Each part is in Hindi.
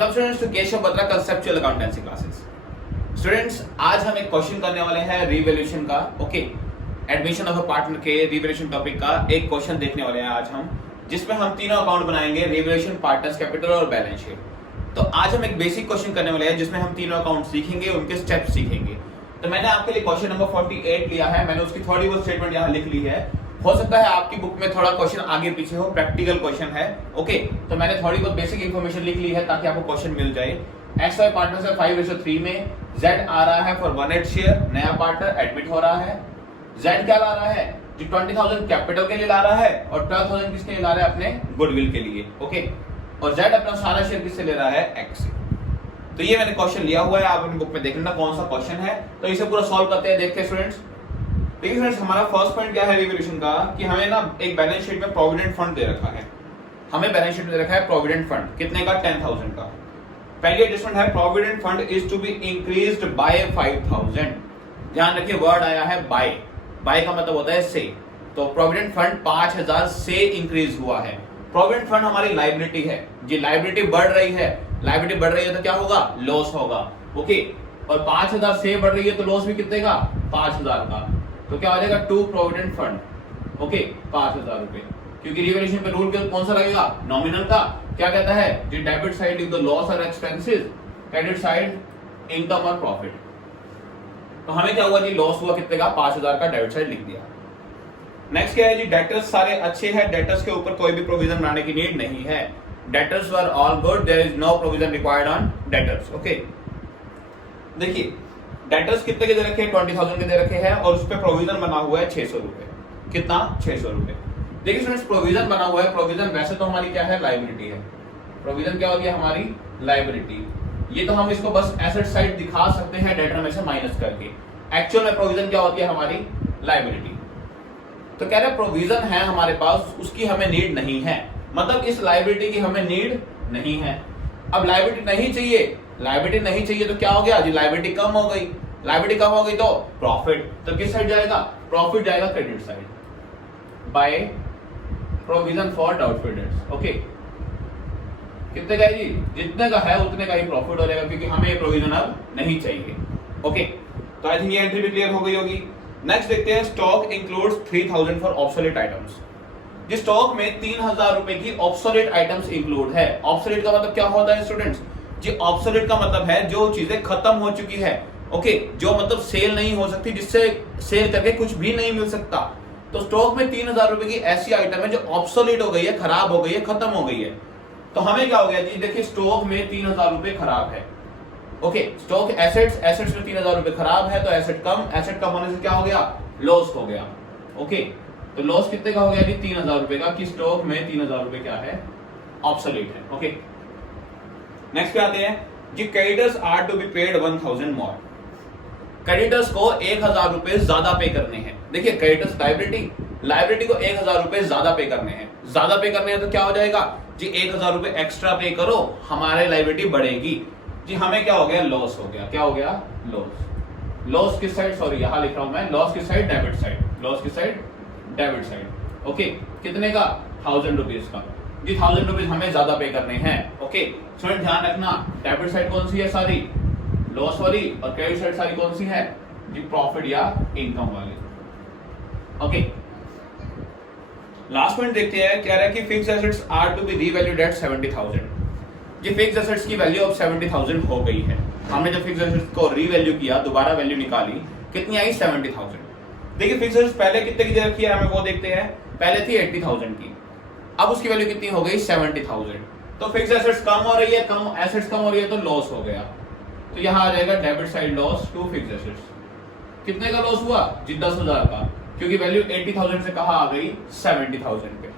Welcome students to Keshav Batra conceptual accountancy classes. Students, आज हम एक क्वेश्चन करने वाले हैं रिवैल्यूएशन का। Okay, admission of a partner के रिवैल्यूएशन टॉपिक का एक क्वेश्चन देखने वाले हैं आज हम, जिसमें हम तीनों अकाउंट बनाएंगे, रिवैल्यूएशन, पार्टनर्स कैपिटल और बैलेंस शीट। तो आज हम एक बेसिक क्वेश्चन करने वाले हैं जिसमें हम तीनों अकाउंट सीखेंगे, उनके स्टेप्स सीखेंगे। तो मैंने आपके लिए क्वेश्चन नंबर 48 लिया है, मैंने उसकी थोड़ी बहुत स्टेटमेंट यहाँ लिख ली है। हो सकता है आपकी बुक में थोड़ा क्वेश्चन आगे पीछे हो, प्रैक्टिकल क्वेश्चन है। ओके, तो मैंने थोड़ी बहुत बेसिक इंफॉर्मेशन लिख ली है ताकि आपको क्वेश्चन मिल जाए। XY पार्टनर से 5:3 में Z आ रहा है फॉर 1/8 शेयर, नया पार्टनर एडमिट हो रहा है। Z क्या ला रहा है जी? 20,000 कैपिटल के लिए ला रहा है और 12,000 किसके लिए ला रहा है? अपने गुडविल के लिए। ओके, और Z अपना सारा शेयर किससे ले रहा है? X से। तो ये मैंने क्वेश्चन लिया हुआ है, आप अपनी बुक में देख लेना कौन सा क्वेश्चन है। तो इसे पूरा सॉल्व करते हैं, देखते हैं स्टूडेंट्स। देखिए फ्रेंड्स, हमारा फर्स्ट पॉइंट क्या है रिवैल्यूएशन का कि हमें ना एक बैलेंस शीट में प्रोविडेंट फंड दे रखा है। हमें बैलेंस शीट में दे रखा है प्रोविडेंट फंड, कितने का? 10,000 का। पहली एडजस्टमेंट है provident fund is to be increased by 5,000। ध्यान रखिए, वर्ड आया है बाय। बाय का मतलब होता है से। तो प्रोविडेंट फंड 5,000 से इंक्रीज हुआ है। प्रोविडेंट फंड हमारी लायबिलिटी है जी, लायबिलिटी बढ़ रही है। लायबिलिटी बढ़ रही है तो क्या होगा? लॉस होगा। ओके, और 5,000 से बढ़ रही है तो लॉस भी कितने का? 5,000 का। तो क्या हो जाएगा? To provident fund. ओके, 5,000 रुपए, क्योंकि रिवैल्यूएशन पे रूल कौन सा लगेगा? नॉमिनल का। क्या कहता है जी? Debit side is the loss और एक्सपेंसेस, क्रेडिट साइड इनकम और प्रॉफिट। तो हमें क्या हुआ जी? लॉस हुआ कितने का? 5,000 का, डेबिट साइड लिख दिया। नेक्स्ट क्या है जी? डेटर्स सारे अच्छे हैं, डेटर्स के ऊपर कोई भी प्रोविजन बनाने की नीड नहीं है। Debtors were all good, there is no provision required on debtors. Okay, देखिए डेटर्स कितने के दे रखे हैं? 20,000 के दे रखे हैं और उस पर प्रोविजन बना हुआ है 600 रुपए। कितना? 600 रुपए। देखिए फ्रेंड्स, प्रोविजन बना हुआ है। प्रोविजन वैसे तो हमारी क्या है? लायबिलिटी है। प्रोविजन क्या होगी? हमारी लायबिलिटी। ये तो हम इसको बस एसेट साइड दिखा सकते हैं डेटर में से माइनस करके। एक्चुअल में प्रोविजन क्या होती है? हमारी लायबिलिटी। तो कह रहे प्रोविजन है हमारे पास, उसकी हमें नीड नहीं है, मतलब इस लायबिलिटी की हमें नीड नहीं है। अब लायबिलिटी नहीं चाहिए, लायबिलिटी नहीं चाहिए तो क्या हो गया जी? लायबिलिटी कम हो गई। लायबिलिटी कम हो गई तो प्रॉफिट। तो किस साइड जाएगा? प्रॉफिट जाएगा credit side by provision for doubtful debts. Okay, कितने का है जी? जितने का है उतने का ही प्रॉफिट हो जाएगा, क्योंकि हमें ये प्रोविजन अब नहीं चाहिए। ओके, तो आई थिंक ये एंट्री भी क्लियर हो गई होगी। नेक्स्ट देखते हैं, stock includes 3,000 for obsolete items. जिस स्टॉक में 3,000 रुपए की ऑब्सोलेट आइटम्स इंक्लूड है। ऑब्सोलेट का मतलब क्या होता है स्टूडेंट्स जी? ऑब्सोलेट का मतलब है जो चीजें खत्म हो चुकी है। ओके, जो मतलब सेल नहीं हो सकती, जिससे सेल करके कुछ भी नहीं मिल सकता। तो स्टॉक में 3,000 रुपए की ऐसी आइटम है जो ऑब्सोलेट हो गई है, खराब हो गई है, खत्म हो गई है। तो हमें क्या हो गया जी? देखिए, स्टॉक में 3,000 रुपए खराब है। ओके, स्टॉक एसेट्स में 3,000 रुपए खराब है तो एसेट कम होने से क्या हो गया? लॉस हो गया। ओके, तो लॉस कितने का हो गया जी? 3,000 रुपए का, कि स्टॉक में 3,000 रुपए क्या है? ऑब्सोलेट है। ओके, नेक्स्ट पे आते हैं जी, creditors are to be paid 1,000 more. Creditors को 1,000 रुपए ज्यादा पे करने हैं। देखिए, क्रेडिटर्स लायबिलिटी को 1,000 रुपए ज्यादा पे करने हैं। ज्यादा पे करने हैं तो क्या हो जाएगा जी? 1,000 रुपए एक्स्ट्रा पे करो, हमारे लायबिलिटी बढ़ेगी जी। हमें क्या हो गया? लॉस हो गया। क्या हो गया? लॉस। लॉस किस साइड? सॉरी, यहां लिख रहा हूं मैं, लॉस किस साइड? Debit side. लॉस किस साइड? Debit side. ओके, कितने का? 1,000 रुपीज का जी। 1,000 रुपीज हमें ज्यादा पे करने हैं। ओके, स्टूडेंट ध्यान रखना, डेबिट साइड कौन सी है? सारी लॉस वाली, और क्रेडिट साइड सारी कौन सी है जी? प्रॉफिट या इनकम वाली। ओके, लास्ट पॉइंट देखते हैं, कह रहा है कि fixed assets are to be revalued at 70,000। जी, फिक्स्ड एसेट्स की वैल्यू अब 70,000 हो गई है। हमने जब फिक्स्ड एसेट्स को रीवैल्यू किया, दोबारा वैल्यू निकाली, कितनी आई? 70,000। देखिए, फिक्स्ड एसेट्स पहले कितने की दे रखी है, हमें वो देखते हैं। पहले थी 80,000 की, अब उसकी वैल्यू कितनी हो गई? 70,000। तो फिक्स्ड एसेट्स कम हो रही है, एसेट्स कम हो रही है तो लॉस हो गया। तो यहां आ जाएगा debit side loss to fixed assets. कितने का लॉस हुआ जी? 10,000 का, क्योंकि वैल्यू 80,000 से कहां आ गई? 70,000 पे।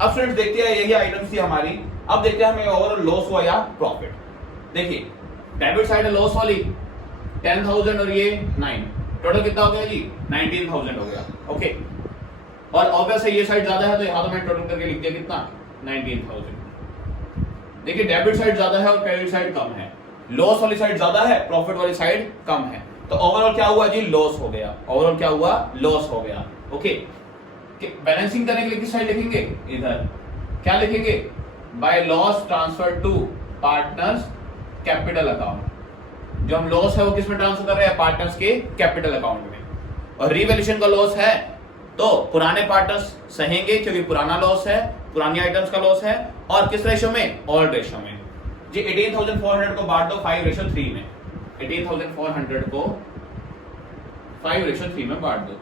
अब स्टूडेंट्स देखते हैं, यही आइटम्स थी हमारी। अब देखते हैं हमें ओवरऑल लॉस हुआ या प्रॉफिट। देखिए, डेबिट साइड है लॉस वाली 10,000 और ये 9, टोटल कितना हो गया जी? 19,000 हो गया। ओके, और ऑब्वियस है ये साइड ज्यादा है तो यहां तो मैं टोटल करके लिख दिया, कितना? 19,000। देखिए, डेबिट साइड ज्यादा है और क्रेडिट साइड कम है। लॉस वाली साइड ज्यादा है, प्रॉफिट वाली साइड कम है। तो ओवरऑल क्या हुआ जी? लॉस हो गया। ओवरऑल क्या हुआ? लॉस हो गया। ओके, बैलेंसिंग करने के लिए किस साइड लिखेंगे? इधर क्या लिखेंगे? By loss transfer to partners capital account. जो हम लॉस है वो किस में ट्रांसफर कर रहे हैं, पार्टनर्स के कैपिटल अकाउंट में। और रीवैल्यूएशन का लॉस है तो पुराने पार्टनर्स सहेंगे क्योंकि पुराना लॉस है, पुरानी आइटम्स का लॉस है। और किस रेशो में, ओल्ड रेशो में। जी 18,400 को बांट दो 5:3 में, 18,400 को 5:3 में बांट दो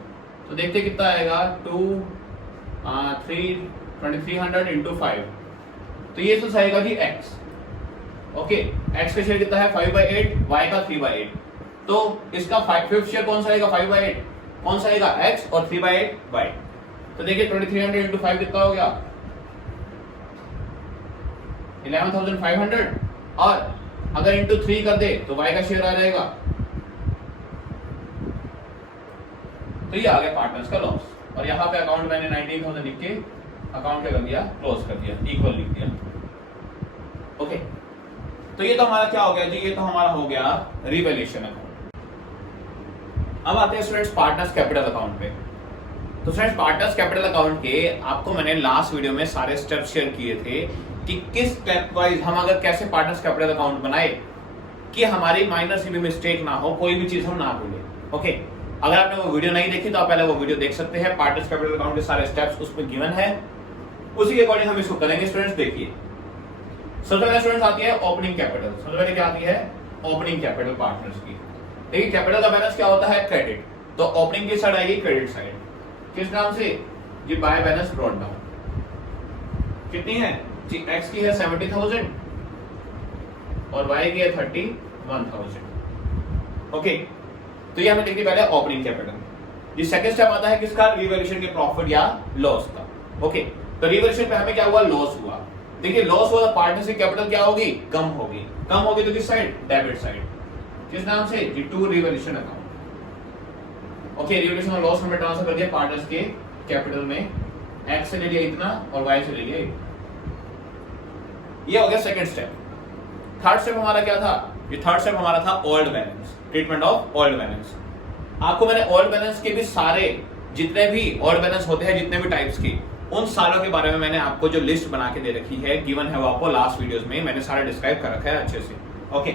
तो देखते कितना आएगा, 2300 इंटू 5, तो ये तो आएगा जी x। ओके, x का शेयर कितना है 5/8, y का 3/8, तो इसका 5th शेयर कौन सा आएगा, 5/8 कौन सा आएगा, x, और 3/8 y। तो देखिए 2300 इंटू 5 कितना हो गया, 11,500, और अगर इंटू 3 कर दे तो y का शेयर आ जाएगा। तो ये आ गया पार्टनर्स का लॉस। और यहाँ पे अकाउंट मैंने 19,000 लिख के अकाउंट क्या कर दिया, क्लोज कर दिया, इक्वल लिख दिया। ओके, तो ये तो हमारा क्या हो गया जी, ये तो हमारा हो गया रिवैल्यूएशन अकाउंट। अब आते हैं स्टूडेंट्स पार्टनर्स कैपिटल अकाउंट पे। तो स्टूडेंट्स पार्टनर्स कैपिटल अकाउंट के आपको मैंने लास्ट वीडियो में सारे स्टेप्स शेयर किए थे कि किस स्टेप वाइज हम अगर कैसे पार्टनर्स कैपिटल अकाउंट बनाए कि हमारी माइनर सी भी मिस्टेक ना हो, कोई भी चीज हम ना भूले। ओके, अगर आपने वो वीडियो नहीं देखी तो आप पहले वो वीडियो देख सकते हैं। पार्टनर्स कैपिटल अकाउंट के सारे स्टेप्स उसमें गिवन है, उसी के अकॉर्डिंग हम इसको करेंगे। स्टूडेंट्स देखिए, सबसे पहले स्टूडेंट्स आती है ओपनिंग कैपिटल। सबसे पहले क्या आती है, ओपनिंग कैपिटल पार्टनर्स की। देखिए कैपिटल का बैलेंस क्या होता है, क्रेडिट, तो ओपनिंग की साइड आएगी क्रेडिट साइड। किस नाम से जी, बाय बैलेंस ब्रॉट डाउन। कितनी है जी, x की है 70,000 और y की है 31,000। ओके, तो ये हमें देखिए पहले ओपनिंग कैपिटल। ये सेकंड स्टेप आता है किसका, रिवैल्यूएशन के प्रॉफिट या लॉस का। ओके, तो रिवैल्यूएशन पे हमें क्या हुआ, लॉस हुआ। देखिए लॉस हुआ तो पार्टनरशिप कैपिटल क्या होगी, कम होगी। कम होगी तो किस साइड, डेबिट साइड। किस नाम से जी, to revaluation account. Okay, revaluation और लॉस हमें ट्रांसफर कर दिया पार्टनर्स के कैपिटल में, x से ले लिया इतना और y से ले लिया इतना। ये हो गया सेकंड स्टेप। थर्ड स्टेप हमारा क्या था, ये थर्ड स्टेप हमारा था old balance, treatment of old balance. आपको मैंने ओल्ड बैलेंस के भी सारे जितने भी ओल्ड बैलेंस होते हैं, जितने भी टाइप्स के, उन सारों के बारे में मैंने आपको जो लिस्ट बना के दे रखी है, गिवन है वो आपको लास्ट वीडियोस में मैंने सारा डिस्क्राइब कर रखा है अच्छे से। ओके,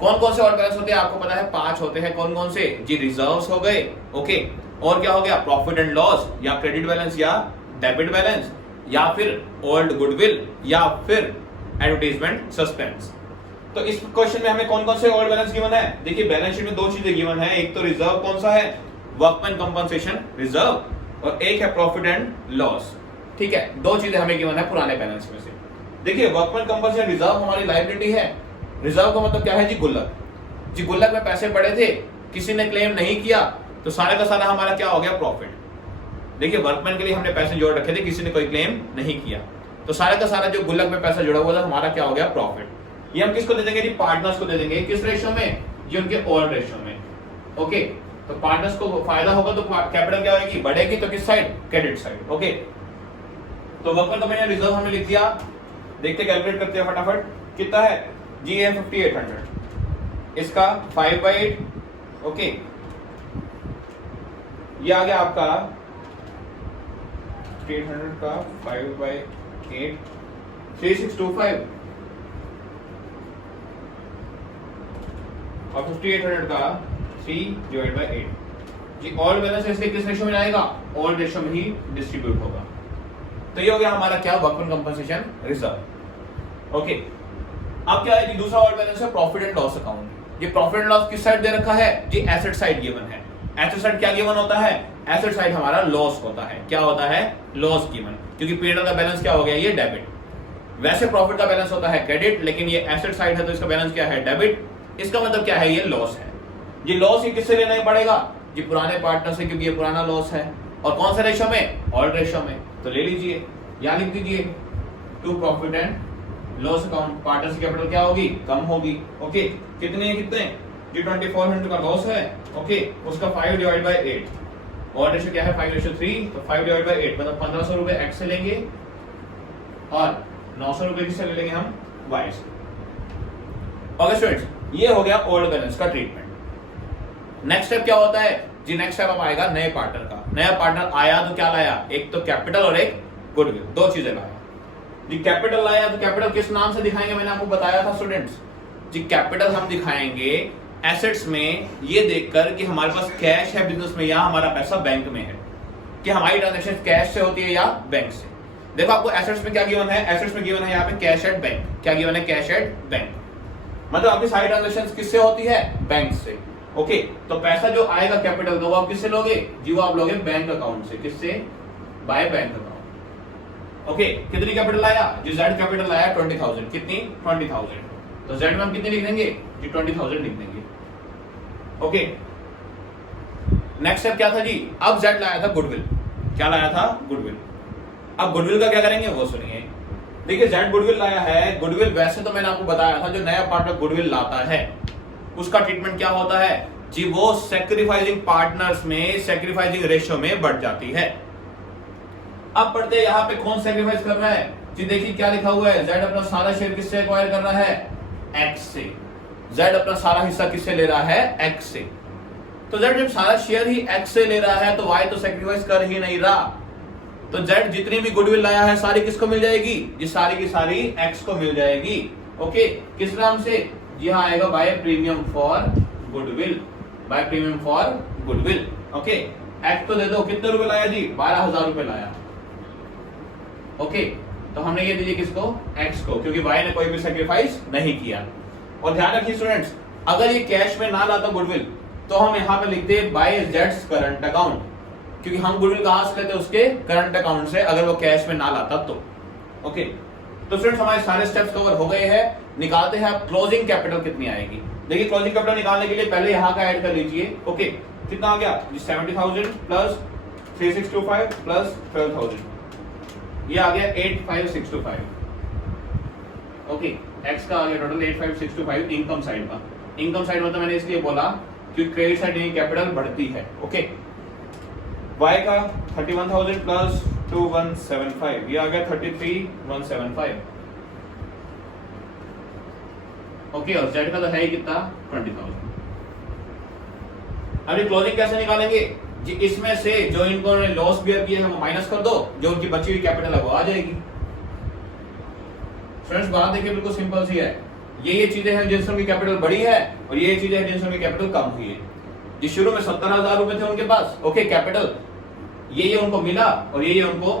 कौन कौन से ओल्ड बैलेंस होते हैं आपको पता है, 5 होते हैं। कौन कौन से जी, रिजर्व्स हो गए। ओके, और क्या हो गया, प्रॉफिट एंड लॉस, या क्रेडिट बैलेंस, या डेबिट बैलेंस, या फिर ओल्ड गुडविल, या फिर एडवर्टाइजमेंट सस्पेंस। तो इस क्वेश्चन में हमें कौन कौन से ओल्ड बैलेंस गिवन है, देखिए बैलेंस शीट में 2 चीजें गिवन है। एक तो रिजर्व कौन सा है, वर्कमैन कंपनसेशन रिजर्व, और एक है प्रॉफिट एंड लॉस। ठीक है, 2 चीजें हमें गिवन है पुराने बैलेंस में से। देखिए वर्कमैन कंपनसेशन रिजर्व हमारी लायबिलिटी है। रिजर्व का मतलब क्या है जी, गुल्लक। जी गुल्लक में पैसे पड़े थे, किसी ने क्लेम नहीं किया, तो सारा का सारा हमारा क्या हो गया, प्रॉफिट। देखिए वर्कमैन के लिए हमने पैसे जोड़ रखे थे, किसी ने कोई क्लेम नहीं किया, तो सारा का सारा जो गुल्लक में पैसा जुड़ा हुआ था हमारा क्या हो गया, प्रॉफिट। ये हम किसको दे देंगे जी, पार्टनर्स को दे देंगे। किस रेशो में जी, उनके ओल्ड रेशो में। ओके, तो पार्टनर्स को फायदा होगा तो कैपिटल क्या होगी, बढ़ेगी, तो किस साइड, क्रेडिट साइड। ओके, तो वर्कमैन कंपनी रिजर्व हमने लिख दिया। देखते कैलकुलेट करते हैं फटाफट, कितना है जी, है 5800, इसका 5/8। ओके, ये आ गया आपका 800 का 5/8, 3625, और 5800 का 3/8 जी। ऑल बैलेंस ऐसे किस रेशो में आएगा, ऑल रेशो में ही डिस्ट्रीब्यूट होगा। तो ये हो गया हमारा क्या, वर्कमैन कंपनसेशन रिजर्व। ओके, अब क्या है जी, दूसरा ऑल बैलेंस है प्रॉफिट एंड लॉस अकाउंट। ये प्रॉफिट एंड लॉस किस साइड दे रखा है जी, एसेट साइड गिवन है। एसेट साइड क्या गिवन होता है, एसेट साइड हमारा लॉस होता है। क्या होता है, लॉस गिवन, क्योंकि पीएनएल का बैलेंस क्या हो गया, ये डेबिट। वैसे प्रॉफिट का बैलेंस होता है क्रेडिट, लेकिन ये एसेट साइड है तो इसका बैलेंस क्या है, डेबिट। इसका मतलब क्या है, ये लॉस है। ये लॉस ही किससे लेना ही पड़ेगा जी, पुराने पार्टनर से, क्योंकि ये पुराना लॉस है। और कौन से रेशो में, ऑल्ड रेशो में। तो ले लीजिए, यहां लिख दीजिए to profit and loss account. Partners capital क्या होगी, कम होगी। ओके, कितने कितने जी, 2400 का लॉस है। ओके, उसका 5/8, और रेशो क्या है 5:3, तो 5/8 मतलब 1500 रुपए एक्स से लेंगे और 900 रुपए किससे ले लेंगे हम, वाई से। ओके स्टूडेंट्स, ये हो गया ओल्ड बैलेंस का ट्रीटमेंट। नेक्स्ट स्टेप क्या होता है जी, नेक्स्ट स्टेप अब आएगा नए पार्टनर का। नया पार्टनर आया तो क्या लाया, एक तो कैपिटल और एक गुडविल, 2 चीजें लाया। जी कैपिटल लाया तो कैपिटल किस नाम से दिखाएंगे, मैंने आपको बताया था स्टूडेंट्स। जी कैपिटल हम दिखाएंगे एसेट्स में ये देखकर कि हमारे पास कैश है बिजनेस में या हमारा पैसा बैंक में है, कि हमारी ट्रांजैक्शन कैश से होती है या बैंक से। देखो आपको एसेट्स में क्या गिवन है, एसेट्स में गिवन है यहाँ पे कैश एट बैंक। क्या गिवन है, कैश एट बैंक। मतलब आपकी सारी ट्रांजैक्शन किससे होती है, बैंक से। ओके, तो पैसा जो आएगा कैपिटल का वो आप किससे लोगे जी, वो आप लोगे बैंक अकाउंट से। किससे, बाय बैंक अकाउंट। ओके, कितनी कैपिटल आया जी, जेड कैपिटल आया 20,000। कितनी, 20,000। तो जेड में हम कितनी लिख देंगे जी, 20,000 लिख देंगे। ओके, नेक्स्ट स्टेप क्या था जी, अब जेड लाया था गुडविल। क्या लाया था, गुडविल। अब गुडविल का क्या करेंगे वो सुनिए। देखिए जेड गुडविल लाया है। गुडविल वैसे तो मैंने आपको बताया था जो नया पार्टनर गुडविल लाता है उसका ट्रीटमेंट क्या होता है जी, वो सैक्रिफाइसिंग पार्टनर्स में सैक्रिफाइसिंग रेशियो में बढ़ जाती है। अब पढ़ते यहाँ पे कौन सैक्रिफाइस कर रहा है जी, देखिए क्या लिखा हुआ है, जेड अपना सारा शेयर किससे एक्वायर कर रहा है, एक्स से। जेड अपना सारा हिस्सा किससे ले रहा है, एक्स से। तो जेड जब सारा शेयर ही एक्स से ले रहा है तो वाई तो सैक्रिफाइस कर ही नहीं रहा। तो जेड जितनी भी गुडविल लाया है सारी किसको मिल जाएगी जी, सारी की सारी एक्स को मिल जाएगी। ओके, किस नाम से जी, हाँ आएगा by premium for goodwill. By premium for goodwill. Okay, X तो दे दो, कितने रुपए लाया जी, 12,000 रुपए लाया। ओके, तो हमने ये दीजिए किसको, एक्स को, क्योंकि वाई ने कोई भी सैक्रिफाइस नहीं किया। और ध्यान रखिए स्टूडेंट्स, अगर ये कैश में ना लाता गुडविल तो हम यहाँ पे लिखते बाय जेड्स करंट अकाउंट, क्योंकि हम गुडविल कहां से लेते, उसके करंट अकाउंट से, अगर वो कैश में ना लाता तो। ओके, तो स्टूडेंट्स हमारे सारे स्टेप्स कवर हो गए हैं। निकालते हैं आप क्लोजिंग कैपिटल कितनी आएगी। देखिए क्लोजिंग कैपिटल निकालने के लिए पहले यहाँ का ऐड कर लीजिए। ओके, कितना आ गया जी, 70,000 प्लस 3625 प्लस 12,000, ये आ गया 85,625। ओके, एक्स का आ गया टोटल 85,625 इनकम साइड का। इनकम साइड मतलब मैंने इसलिए बोला क्योंकि क्रेडिट साइड यानी कैपिटल बढ़ती है। ओके, y का 31,000 प्लस 2175, ये आ गया 33,175। ओके, और z का तो है ही कितना, 20,000। अभी क्लोजिंग कैसे निकालेंगे जी, इसमें से जो इनको लॉस बियर किए हैं वो माइनस कर दो, जो उनकी बची हुई कैपिटल है वो आ जाएगी। फ्रेंड्स बात देखिए बिल्कुल सिंपल सी है। ये चीजें हैं जिनसे उनकी कैपिटल बढ़ी है और ये चीजें हैं जिनसे उनकी कैपिटल कम हुई है। जी शुरू में 70,000 रुपए थे उनके पास, ओके कैपिटल, ये उनको मिला और ये उनको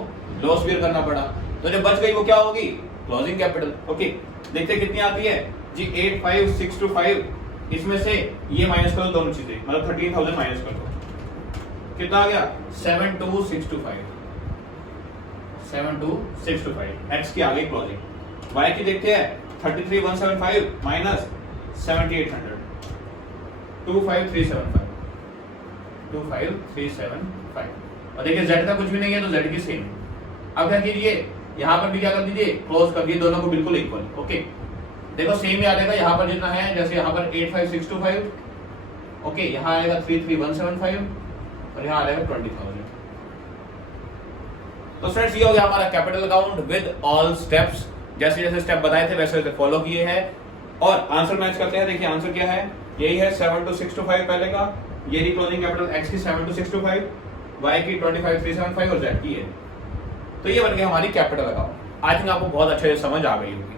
लॉस बियर करना पड़ा, तो जो बच गई वो क्या होगी, क्लोजिंग कैपिटल। ओके, देखते कितनी आती है जी, 85,625, इसमें से ये माइनस कर दो दोनों चीजें, मतलब 13,000 माइनस कर दो, कितना आ गया 72,625। 72,625 एक्स की आ गई क्लोजिंग। वाई की देखते हैं 33,175 माइनस 7,800, 25,375, 25,375। और देखिए z का कुछ भी नहीं है तो z की सेम। अब क्या कीजिए, यहाँ पर भी क्या कर दीजिए, क्लोज कर दिए दोनों को बिल्कुल इक्वल। ओके, देखो सेम ही आ जाएगा, यहाँ पर जितना है, जैसे यहाँ पर 85,625, ओके यहाँ आएगा 33,175 और यहाँ आ जाएगा 20,000। तो फ्रेंड्स ये हो गया हमारा capital account with all steps, जैसे जैसे स्टेप बताए थे वैसे वैसे फॉलो किए हैं। और आंसर मैच करते हैं। देखिए आंसर क्या है, यही है 72,625 पहले का, ये ही क्लोजिंग कैपिटल x की 72,625, y की 25,375 और z की है। तो ये बन गया हमारी कैपिटल अकाउंट। आई थिंक आपको बहुत अच्छे से समझ आ गई होगी।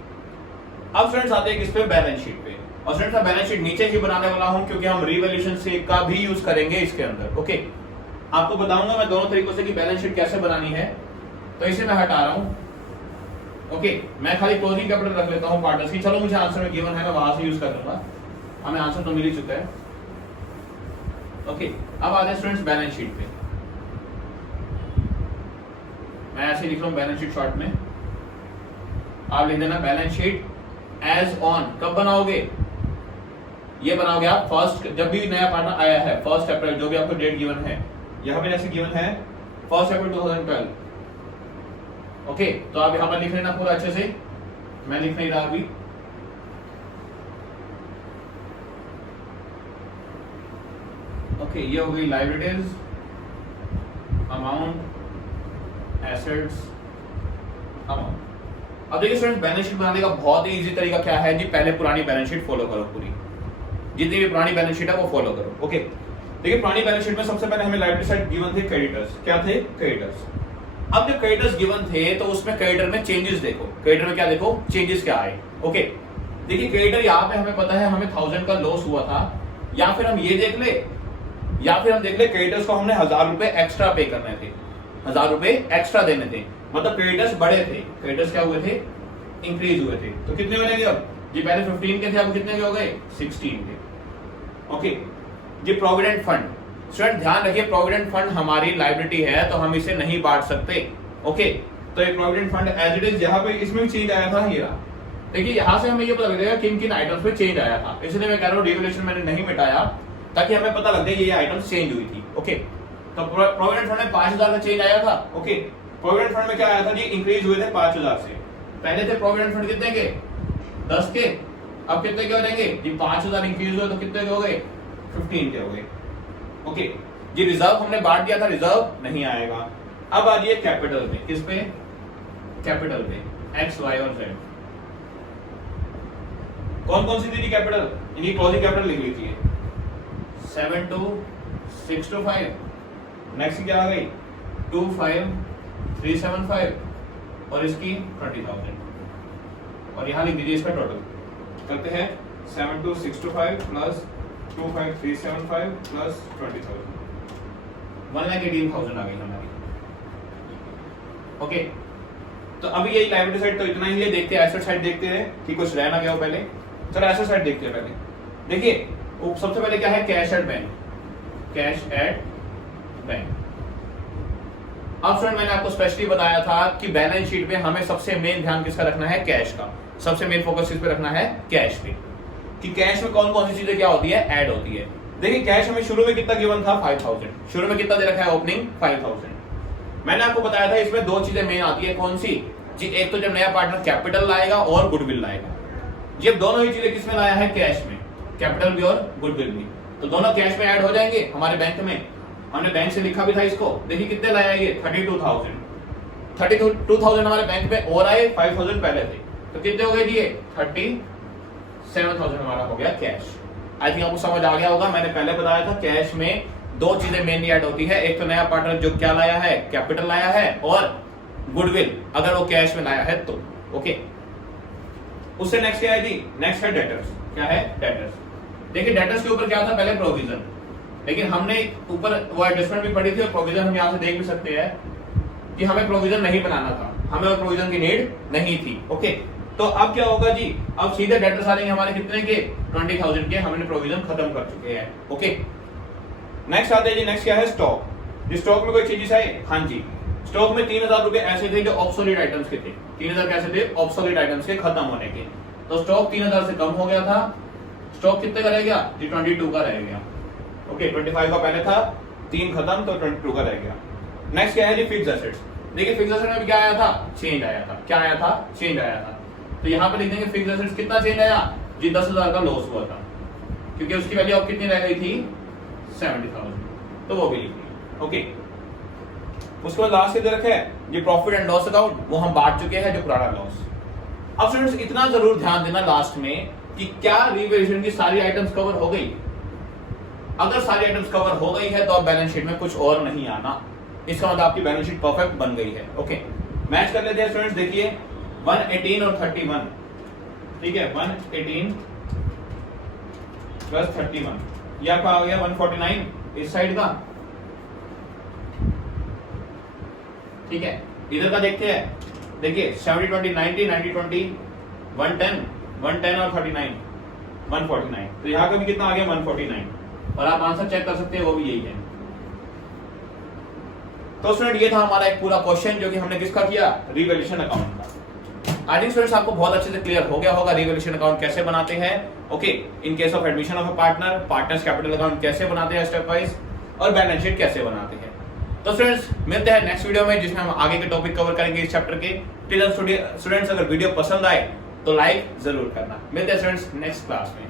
अब स्टूडेंट्स आते हैं किस पे, बैलेंस शीट पे। और स्टूडेंट्स मैं बैलेंस शीट नीचे ही बनाने वाला हूं क्योंकि हम रिवैल्यूएशन से का भी यूज करेंगे इसके अंदर। ओके, आपको बताऊंगा मैं दोनों तरीकों से कि बैलेंस शीट कैसे बनानी है। तो इसे मैं हटा रहा हूं। ओके, मैं खाली क्लोजिंग कैपिटल रख लेता हूं पार्टनर्स की। चलो मुझे आंसर में गिवन है, मैं वहां से यूज कर लूंगा, हमें आंसर तो मिल ही चुका है। ओके, अब आते हैं स्टूडेंट्स बैलेंस शीट पे। मैं ऐसे लिख रहा हूं बैलेंस शीट शॉर्ट में, आप लिख देना बैलेंस शीट एज ऑन। कब बनाओगे, ये बनाओगे आप फर्स्ट, जब भी नया पार्टनर आया है 1 अप्रैल, जो भी आपको डेट गिवन है, यहां पे जैसे गिवन है 1 अप्रैल 2012। ओके, तो आप यहां पर लिख लेना पूरा अच्छे से, मैं लिख नहीं रहा अभी। ओके, ये हो गई लायबिलिटीज, अमाउंट, एसेट्स, अमाउंट। अब देखिए स्टूडेंट्स बैलेंस शीट बनाने का बहुत ही इजी तरीका क्या है जी, पहले पुरानी बैलेंस शीट फॉलो करो, पूरी जितनी भी पुरानी बैलेंस शीट है वो फॉलो करो। ओके, देखिए पुरानी बैलेंस शीट में सबसे पहले हमें लायबिलिटी साइड गिवन थे क्रेडिटर्स। क्या थे, क्रेडिटर्स। अब जब क्रेडिटर्स गिवन थे तो उसमें क्रेडिटर में चेंजेस देखो, क्रेडिटर में क्या देखो चेंजेस क्या आए। ओके देखिए क्रेडिटर यहाँ पे हमें पता है हमें 1000 का लॉस हुआ था, या फिर हम ये देख ले, या फिर हम देख ले क्रेडिटर्स को हमने 1000 रुपए एक्स्ट्रा पे करने थे, 1000 रुपए एक्स्ट्रा देने थे, मतलब क्रेडिटर्स बढ़े थे, क्रेडिटर्स क्या हुए थे इंक्रीज हुए थे। तो कितने हो जाएंगे अब जी, पहले 15 के थे अब कितने के हो गए 16 के। ओके जी प्रोविडेंट फंड, स्टूडेंट ध्यान रखिए प्रोविडेंट फंड हमारी लायबिलिटी है तो हम इसे नहीं बांट सकते। ओके तो ये provident fund as it is, यहाँ पे इसमें भी चेंज आया था, ये रहा। देखिए यहाँ से हमें ये पता लगेगा किन किन आइटम्स पे चेंज आया था, इसलिए मैं कह रहा हूँ रिवोल्यूशन मैंने नहीं मिटाया ताकि हमें पता लग जाए ये आइटम्स चेंज हुई थी। ओके तो प्रोविडेंट फंड में 5000 का चेंज आया था। ओके प्रोविडेंट फंड में क्या आया था जी, इंक्रीज हुए थे 5000 से, पहले थे प्रोविडेंट फंड कितने के 10 के, अब कितने के हो जाएंगे जी 5000 इंक्रीज हुए तो कितने के हो गए 15 के हो गए। ओके जी रिजर्व हमने बांट दिया था, रिजर्व नहीं आएगा। अब आ जाइए कैपिटल पे, किस पे कैपिटल पे एक्स वाई और जेड, कौन कौन सी थी कैपिटल, इनकी क्लोजिंग कैपिटल लिख लीजिए 72625, नेक्स्ट क्या आ गई 25375 और इसकी 20,000, और यहां लिख दीजिए इसका टोटल, करते हैं 72625 प्लस 25375 प्लस 20,000, 1,18,000 आ गई हमारी। ओके तो अभी यही लायबिलिटी साइड तो इतना ही है, देखते हैं एसेट साइड देखते हैं कि कुछ रह ना गया हो पहले। चलो एसेट साइड देखते हैं पहले। देखिए सबसे पहले क्या है cash at bank, cash at bank. अब फ्रेंड मैंने आपको स्पेशली बताया था कि बैलेंस शीट में हमें सबसे मेन ध्यान किसका रखना है, कैश का, सबसे मेन फोकस किस पे रखना है कैश पे, कि कैश में कौन कौन सी चीजें क्या होती है ऐड होती है। देखिए कैश हमें शुरू में कितना गिवन था 5000, शुरू में कितना दे रखा है ओपनिंग 5000। मैंने आपको बताया था इसमें दो चीजें मेन आती है, कौन सी जी, एक तो जब नया पार्टनर कैपिटल लाएगा और गुडविल लाएगा, ये दोनों ही चीजें किसमें लाया है कैश में, कैपिटल भी और गुडविल भी, तो दोनों कैश में ऐड हो जाएंगे हमारे बैंक में। हमने बैंक से लिखा भी था इसको, देखिए कितने लाया ये 32,000 हमारे बैंक में और आए, 5,000 पहले थे, तो कितने हो गए जी 37,000 हमारा हो गया कैश। आई थिंक आपको समझ आ गया होगा, मैंने पहले बताया था कैश में दो चीजें मेनली ऐड होती है, एक तो नया पार्टनर जो क्या लाया है कैपिटल लाया है, और गुडविल अगर वो कैश में लाया है तो। ओके उससे नेक्स्ट क्या है जी, नेक्स्ट है डेटर्स। क्या है डेटर्स, देखिए डेटर्स के ऊपर क्या था पहले प्रोविजन, लेकिन हमने ऊपर वो एडजस्टमेंट भी पढ़ी थी और प्रोविजन हम यहाँ से देख भी सकते हैं कि हमें प्रोविजन नहीं बनाना था, हमें और प्रोविजन की नीड नहीं थी। ओके तो अब क्या होगा जी, अब सीधे डेटर्स आ जाएंगे हमारे कितने के 20,000 के, हमने प्रोविजन खत्म कर चुके हैं। ओके नेक्स्ट आते हैं जी, नेक्स्ट क्या है स्टॉक। स्टॉक में कोई चीजें है, हाँ जी स्टॉक में 3,000 रुपए ऐसे थे जो ऑब्सोलीट आइटम्स के थे, 3,000 कैसे थे ऑब्सोलीट आइटम्स के खत्म होने के, तो स्टॉक 3,000 से कम हो गया था। स्टॉक कितने का रह गया जी 22 का रह गया। ओके 25 का पहले था, 3 खत्म तो 22 का रह गया। नेक्स्ट क्या है जी फिक्स्ड एसेट्स। देखिए फिक्स्ड एसेट में भी क्या आया था, चेंज आया था, क्या आया था चेंज आया था, तो यहाँ पे लिख देंगे फिक्स्ड एसेट्स कितना चेंज आया जी 10,000 का लॉस हुआ था, क्योंकि उसकी वैल्यू अब कितनी रह गई थी 70,000, तो वो भी लिख दिया। ओके उसके बाद लास्ट दे रखे है ये प्रॉफिट एंड लॉस अकाउंट, वो हम बांट चुके हैं जो पुराना लॉस। अब स्टूडेंट्स इतना जरूर ध्यान देना लास्ट में कि क्या रिवैल्यूएशन की सारी आइटम्स कवर हो गई, अगर सारी आइटम्स कवर हो गई है तो अब बैलेंस शीट में कुछ और नहीं आना, इसका मतलब आपकी बैलेंस शीट परफेक्ट बन गई है। ओके मैच कर लेते हैं स्टूडेंट्स, देखिए 118 और 31, ठीक है 118 प्लस 31, ये आपका आ गया 149 इस साइड का, ठीक है इधर का देखते हैं। देखिए 70 20 90 90 20 110 110 और 39 149, तो यहाँ का भी कितना आ गया 149, और आप आंसर चेक कर सकते हैं वो भी यही है। तो स्टूडेंट ये था हमारा एक पूरा क्वेश्चन जो कि हमने किसका किया, रिवैल्यूएशन अकाउंट का। आई थिंक स्टूडेंट्स आपको बहुत अच्छे से क्लियर हो गया होगा रिवैल्यूएशन अकाउंट कैसे बनाते हैं। Okay in case of admission of a partner, partners capital account कैसे बनाते हैं स्टेप वाइज, और बैलेंस शीट कैसे बनाते हैं। तो स्टूडेंट्स मिलते हैं नेक्स्ट वीडियो में जिसमें हम आगे के टॉपिक कवर करेंगे इस चैप्टर के। टिल देन स्टूडेंट्स अगर वीडियो पसंद आए तो लाइक जरूर करना। मिलते हैं स्टूडेंट्स नेक्स्ट क्लास में।